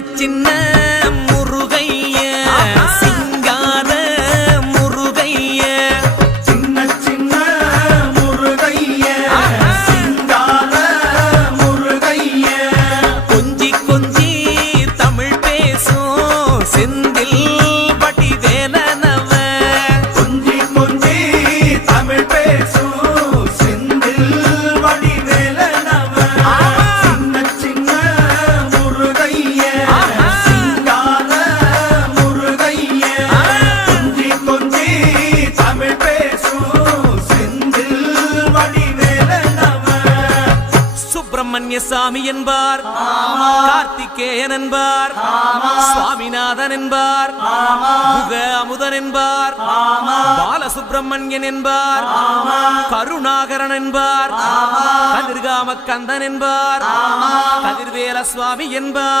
சின்ன முருகைய சிங்கார முருகைய சின்ன சின்ன முருகைய சிங்கார முருகைய கொஞ்சி கொஞ்சி தமிழ் பேசும் செந்தில் வடிவேலனவ கொஞ்சி கொஞ்சி தமிழ் பேசும் செந்தில் வடிவேலனவ சின்ன சின்ன முருகைய சிங்கார முருகைய கொஞ்சி கொஞ்சி தமிழ் பேசும் செந்தில் வடிவேலனவ சுப்பிரமணிய சாமி என்பார், கார்த்திகேயன் என்பார், சுவாமிநாதன் என்பார், முக அமுதன் என்பார், பாலசுப்பிரமணியன் என்பார், கருணாகரன் என்பார், கதிர்காம கந்தன் என்பார், கதிர்வேல சுவாமி என்பார்.